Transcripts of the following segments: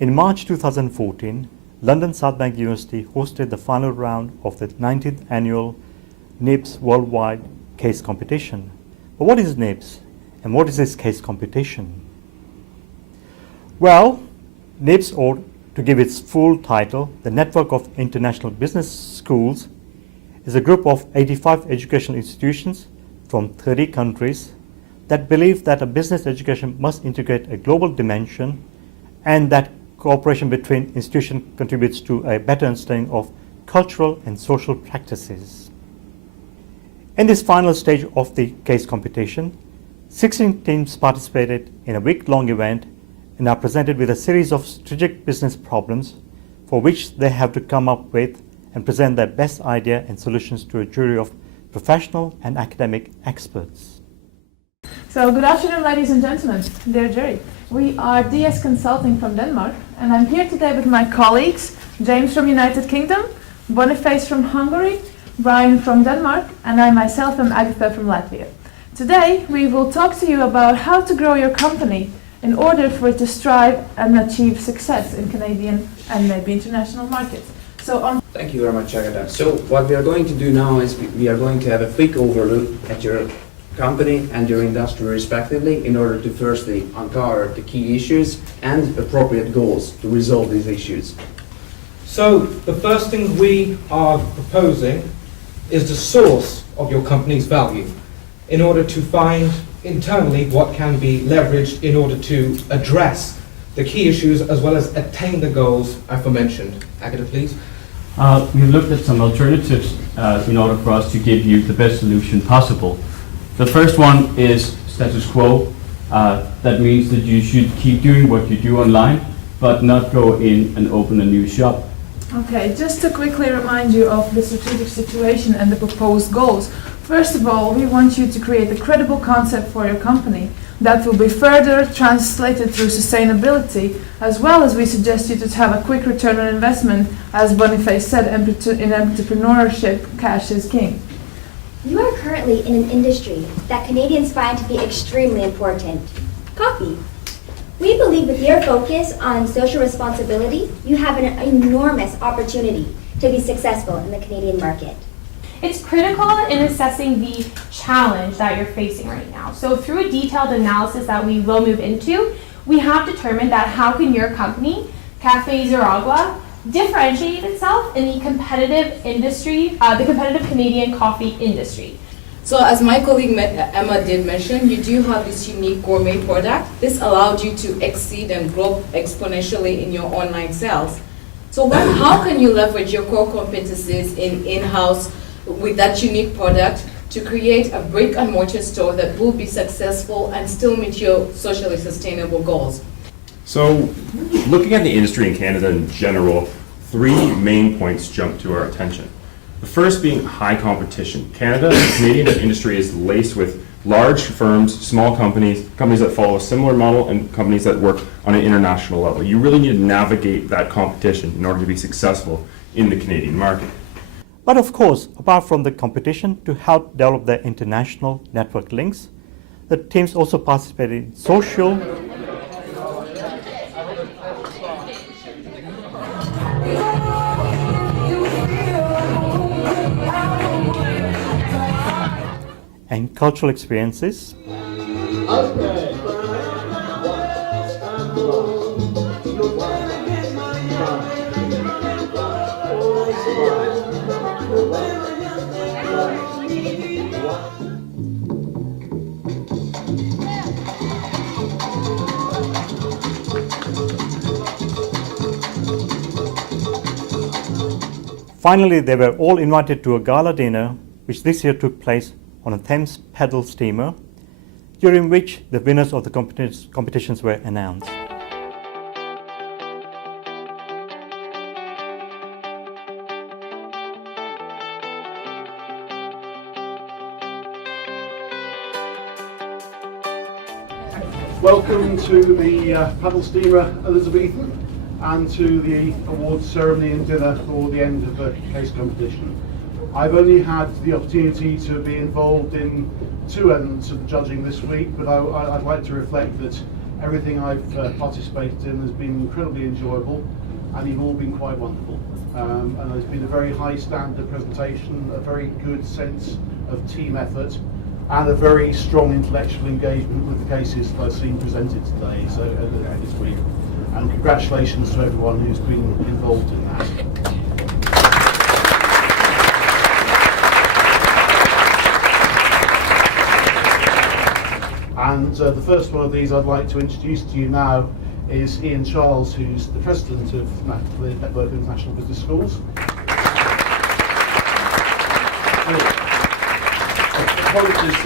In March 2014, London South Bank University hosted the final round of the 19th annual NIBS Worldwide Case Competition. But what is NIBS and what is this case competition? Well, NIBS, or to give its full title, the Network of International Business Schools, is a group of 85 educational institutions from 30 countries that believe that a business education must integrate a global dimension and that cooperation between institutions contributes to a better understanding of cultural and social practices. In this final stage of the case competition, 16 teams participated in a week-long event and are presented with a series of strategic business problems for which they have to come up with and present their best idea and solutions to a jury of professional and academic experts. So, good afternoon, ladies and gentlemen, dear jury. We are DS Consulting from Denmark, and I'm here today with my colleagues, James from United Kingdom, Boniface from Hungary, Brian from Denmark, and I myself am Agatha from Latvia. Today, we will talk to you about how to grow your company in order for it to strive and achieve success in Canadian and maybe international markets. Thank you very much, Agatha. So what we are going to do now is we are going to have a quick overlook at your company and your industry respectively in order to firstly uncover the key issues and appropriate goals to resolve these issues. So the first thing we are proposing is the source of your company's value in order to find internally what can be leveraged in order to address the key issues as well as attain the goals aforementioned. Agatha, please. We've looked at some alternatives in order for us to give you the best solution possible. The first one is status quo. That means that you should keep doing what you do online, but not go in and open a new shop. Okay, just to quickly remind you of the strategic situation and the proposed goals. First of all, we want you to create a credible concept for your company that will be further translated through sustainability, as well as we suggest you to have a quick return on investment. As Boniface said, in entrepreneurship, cash is king. You are currently in an industry that Canadians find to be extremely important, coffee. We believe with your focus on social responsibility, you have an enormous opportunity to be successful in the Canadian market. It's critical in assessing the challenge that you're facing right now. So through a detailed analysis that we will move into, we have determined that how can your company, Café Zeragua, differentiate itself in the competitive industry, the competitive Canadian coffee industry. So as my colleague Emma did mention, you do have this unique gourmet product. This allowed you to exceed and grow exponentially in your online sales. So how can you leverage your core competencies in-house with that unique product to create a brick and mortar store that will be successful and still meet your socially sustainable goals? So, looking at the industry in Canada in general, three main points jump to our attention. The first being high competition. Canada, the Canadian industry is laced with large firms, small companies, companies that follow a similar model, and companies that work on an international level. You really need to navigate that competition in order to be successful in the Canadian market. But of course, apart from the competition, to help develop their international network links, the teams also participated in social and cultural experiences. Finally, they were all invited to a gala dinner, which this year took place on a Thames pedal steamer, during which the winners of the competitions were announced. Welcome to the paddle steamer Elizabethan and to the awards ceremony and dinner for the end of the case competition. I've only had the opportunity to be involved in two elements of the judging this week, but I'd like to reflect that Everything I've participated in has been incredibly enjoyable, and you've all been quite wonderful. And there's been a very high standard presentation, a very good sense of team effort, and a very strong intellectual engagement with the cases that I've seen presented today, so this week. And congratulations to everyone who's been involved in that. And the first one of these I'd like to introduce to you now is Ian Charles, who's the president of the Network of International Business Schools. Apologies,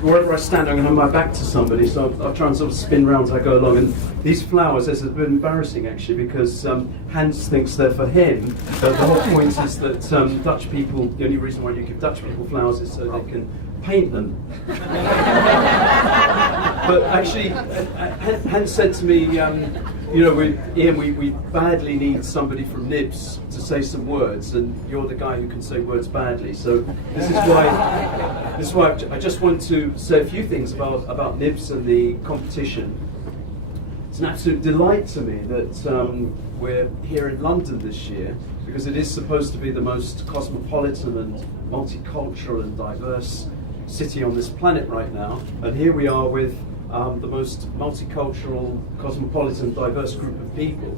wherever I stand, I'm going to have my back to somebody, so I'll try and sort of spin round as I go along. And these flowers, it's a bit embarrassing actually, because Hans thinks they're for him, but the whole point is that Dutch people, the only reason why you give Dutch people flowers is so they can paint them. But actually, Hans said to me, you know, Ian, we badly need somebody from NIBS to say some words, and you're the guy who can say words badly. So this is why I just want to say a few things about NIBS and the competition. It's an absolute delight to me that we're here in London this year, because it is supposed to be the most cosmopolitan and multicultural and diverse city on this planet right now, and here we are with the most multicultural, cosmopolitan, diverse group of people.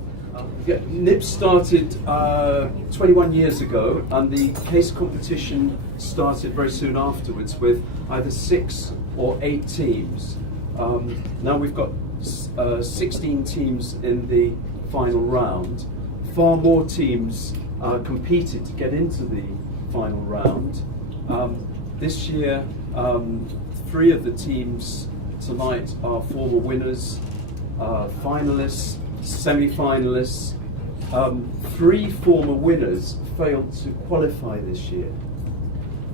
NIBS started 21 years ago, and the case competition started very soon afterwards with either 6 or 8 teams. Now we've got 16 teams in the final round. Far more teams competed to get into the final round. This year, 3 of the teams tonight are former winners, finalists, semi-finalists. 3 former winners failed to qualify this year,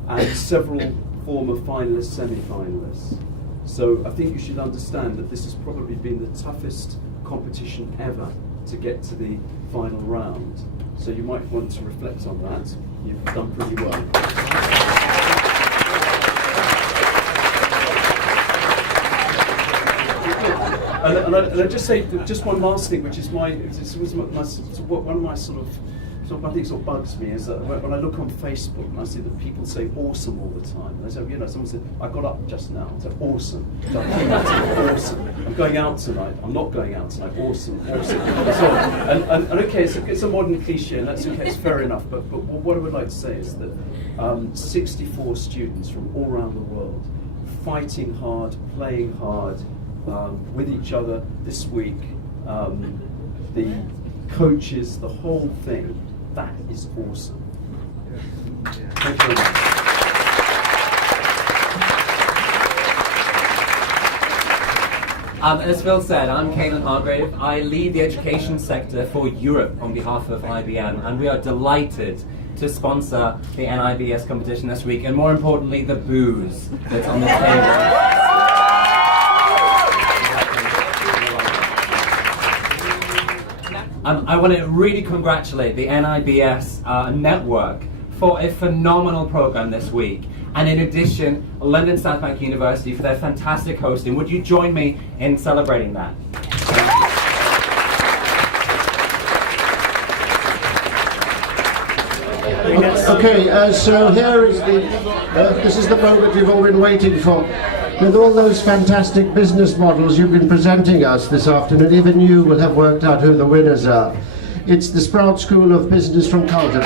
and several former finalists, semi-finalists. So I think you should understand that this has probably been the toughest competition ever to get to the final round. So you might want to reflect on that. You've done pretty well. And I just say just one last thing, which is one of my sort of I think sort of bugs me, is that when I look on Facebook and I see that people say awesome all the time. And I say, you know, someone said, I got up just now. I said, awesome. So I came out to awesome. I'm going out tonight. I'm not going out tonight. Awesome. Awesome. And okay, it's a modern cliche, and that's okay. It's fair enough. But what I would like to say is that 64 students from all around the world fighting hard, playing hard, with each other this week, the coaches, the whole thing, that is awesome. Thank you very much. As Phil said, I'm Caelan Hargrave. I lead the education sector for Europe on behalf of IBM, and we are delighted to sponsor the NIBS competition this week, and more importantly, the booze that's on the table. I want to really congratulate the NIBS network for a phenomenal program this week. And in addition, London South Bank University for their fantastic hosting. Would you join me in celebrating that? Okay, so here is this is the moment you've all been waiting for. With all those fantastic business models you've been presenting us this afternoon, even you will have worked out who the winners are. It's the Sprout School of Business from Carlton.